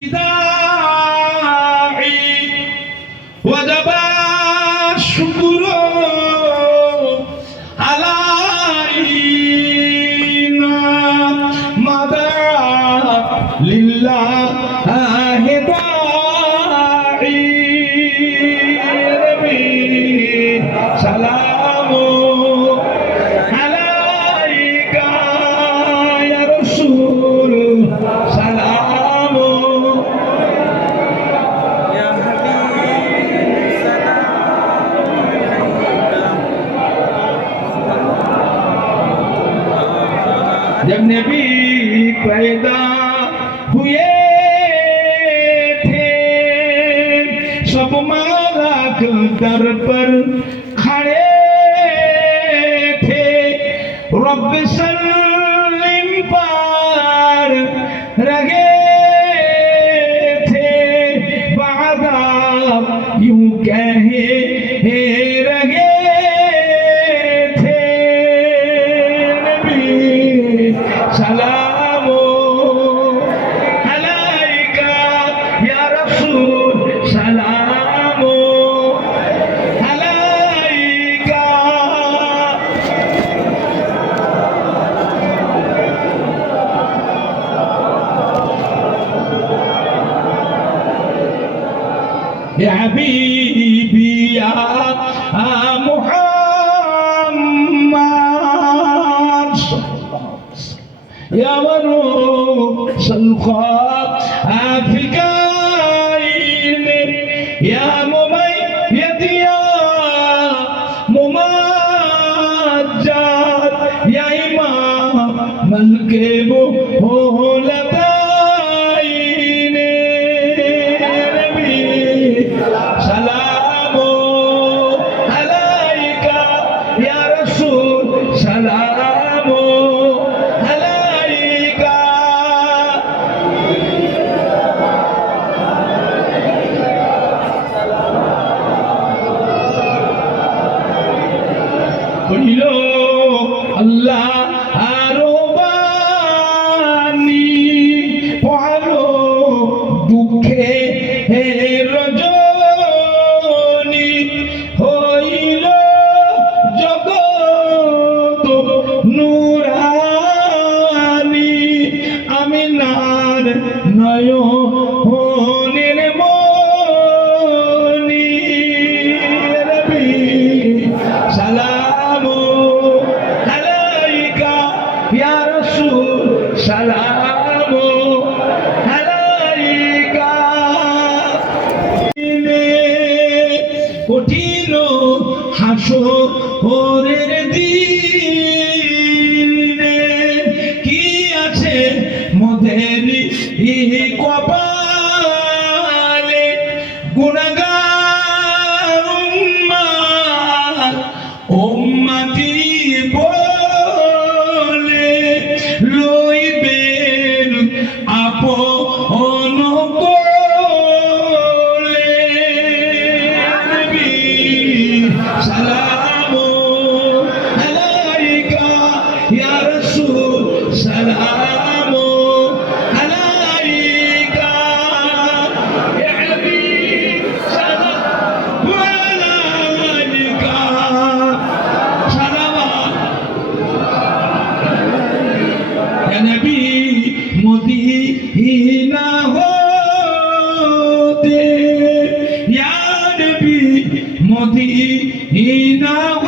vida सब मालक दर पर खड़े थे रब सल्लिम पार रगे थे बादा यूं कहे हे يا حبيبي يا محمد يا من سلقى في كائن يا مميت يا ممجد يا إمام ملك হইল ওরের দিনে। কি আছে মোদের কপালে? গুণগান উম্মা সালাম। 你的回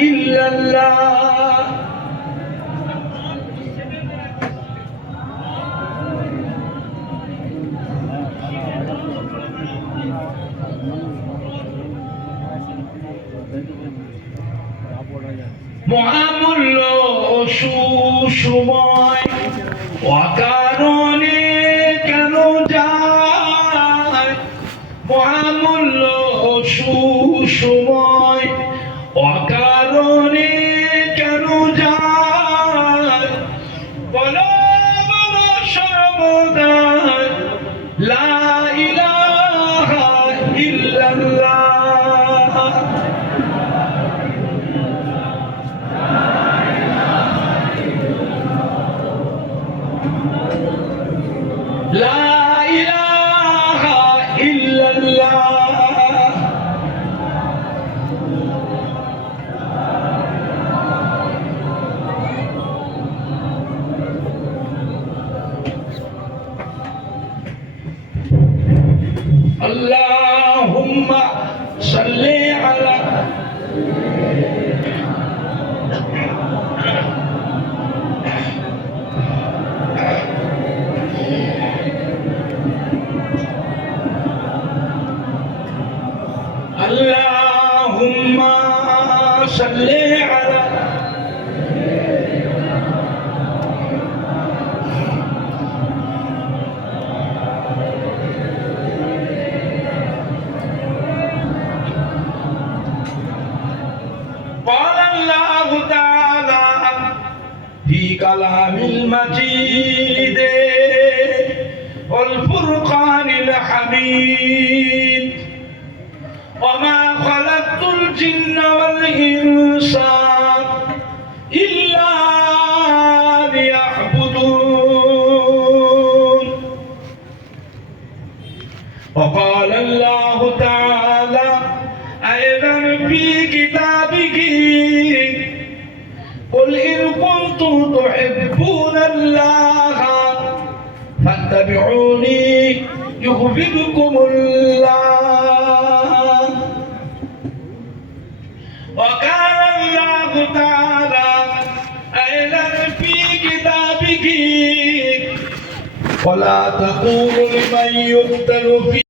ইলাহা ইল্লাল্লাহ মহামূল্য ইলাহা ইল্লাল্লাহ। اللهم صل على اللهم صل في كلام المجيد والفرقان الحميد. يحببكم الله وقال الله تعالى أيضا في كتابه ولا تقولوا لمن يقتل في